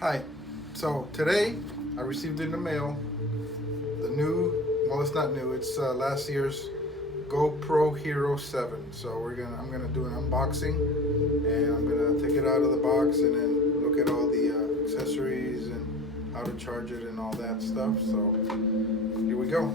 Hi. So today I received in the mail the new, well, it's not new, it's last year's GoPro Hero 7. So I'm gonna do an unboxing, and I'm gonna take it out of the box and then look at all the accessories and how to charge it and all that stuff. So here we go.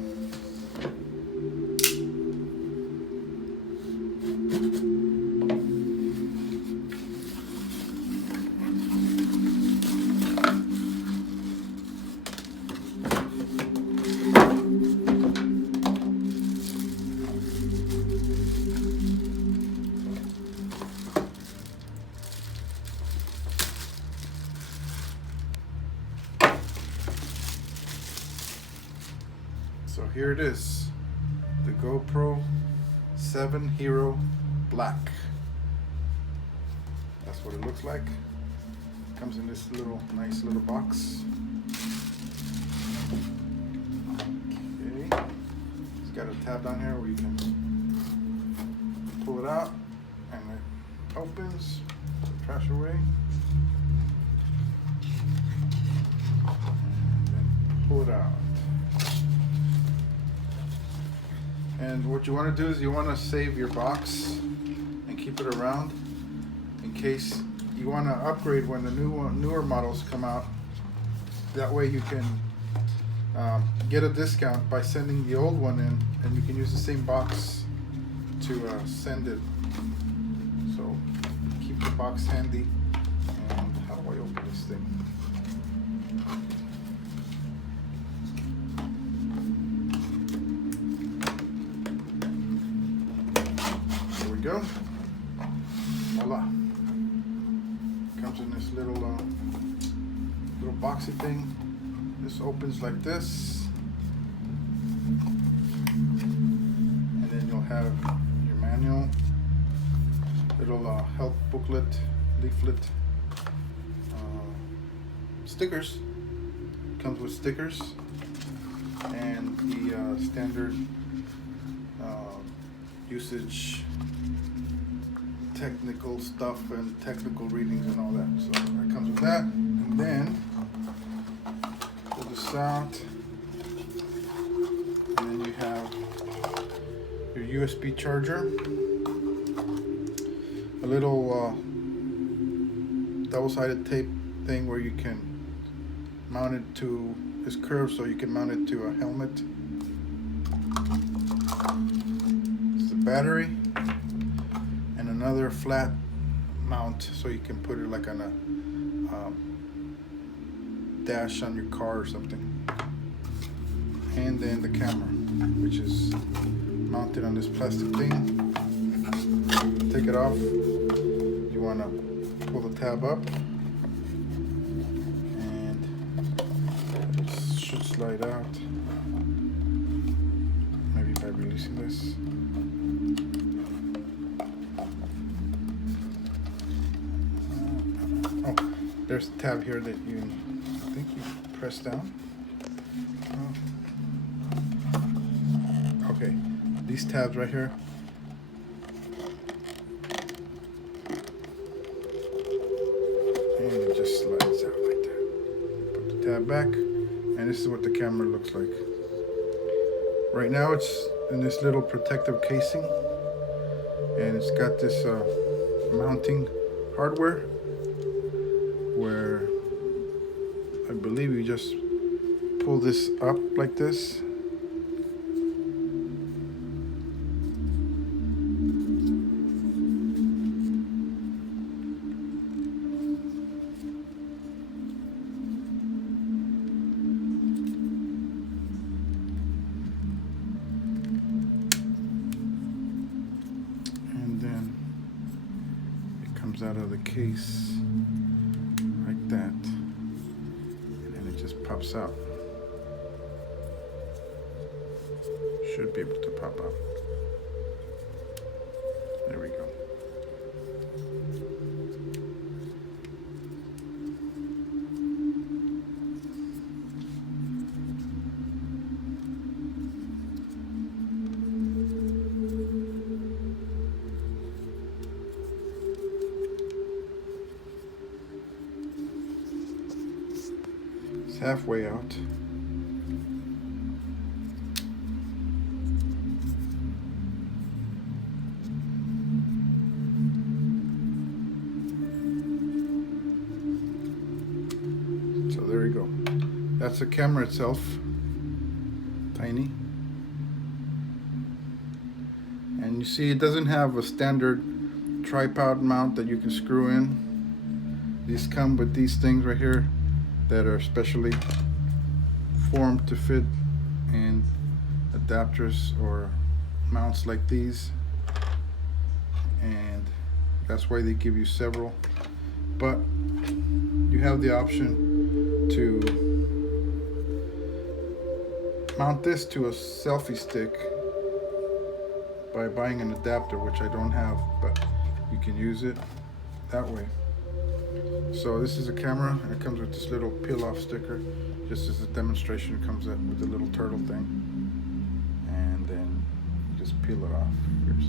So here it is, the GoPro 7 Hero Black. That's what it looks like. Comes in this nice little box. Okay, it's got a tab down here where you can pull it out, and it opens. Put the trash away, and then pull it out. And what you want to do is you want to save your box and keep it around in case you want to upgrade when the newer models come out. That way you can get a discount by sending the old one in, and you can use the same box to send it. So keep the box handy. And how do I open this thing? Go. Voila. Comes in this little boxy thing. This opens like this, and then you'll have your manual, little help booklet, leaflet, stickers. Comes with stickers and the standard usage, technical stuff and technical readings and all that. So that comes with that. And then pull this out, and then you have your USB charger, a little double-sided tape thing where you can mount it to this curve, so you can mount it to a helmet. Battery, and another flat mount so you can put it like on a dash on your car or something. And then the camera, which is mounted on this plastic thing. Take it off. You want to pull the tab up, and it should slide out, maybe by releasing this. There's a tab here that I think you press down. Okay, these tabs right here. And it just slides out like that. Put the tab back, and this is what the camera looks like. Right now it's in this little protective casing, and it's got this mounting hardware, where I believe you just pull this up like this, and then it comes out of the case like that, and then it just pops out. Should be able to pop out. There we go. halfway out. So there you go. That's the camera itself. Tiny. And you see it doesn't have a standard tripod mount that you can screw in. These come with these things right here that are specially formed to fit in adapters or mounts like these, and that's why they give you several. But you have the option to mount this to a selfie stick by buying an adapter, which I don't have, but you can use it that way. So this is a camera, and it comes with this little peel-off sticker. Just as a demonstration, it comes with the little turtle thing, and then you just peel it off. Here's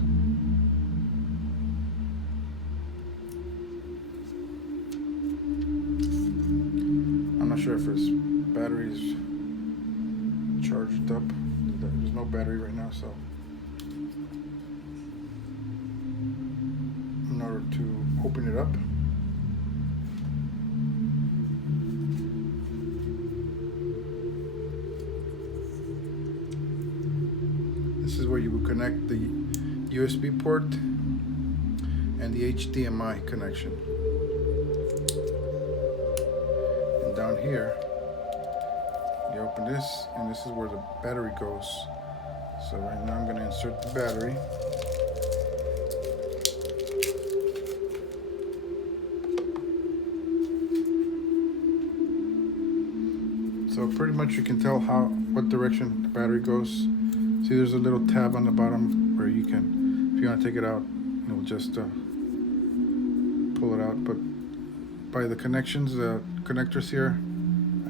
I'm not sure if his battery's charged up. There's no battery right now, so in order to open it up, this is where you would connect the USB port and the HDMI connection. And down here, you open this, and this is where the battery goes. So right now I'm going to insert the battery. So pretty much you can tell what direction the battery goes. See, there's a little tab on the bottom where you can, if you want to take it out, you'll just pull it out. But by the connections, the connectors here,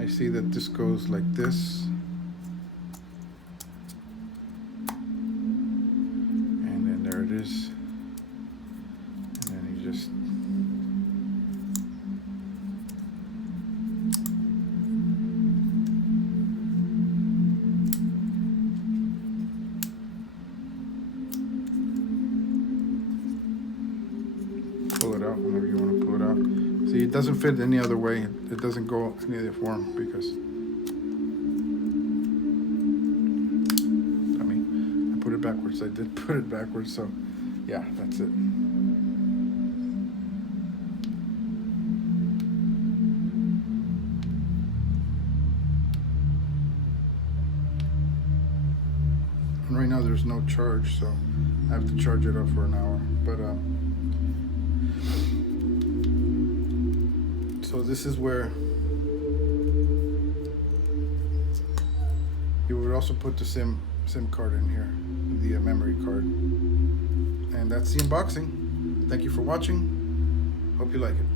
I see that this goes like this. And then there it is. And then you just pull it out whenever you want to pull it out. See, it doesn't fit any other way. It doesn't go any other form because I put it backwards. I did put it backwards, so yeah, that's it. And right now there's no charge, so I have to charge it up for an hour. But so this is where you would also put the SIM card in here, the memory card. And that's the unboxing. Thank you for watching. Hope you like it.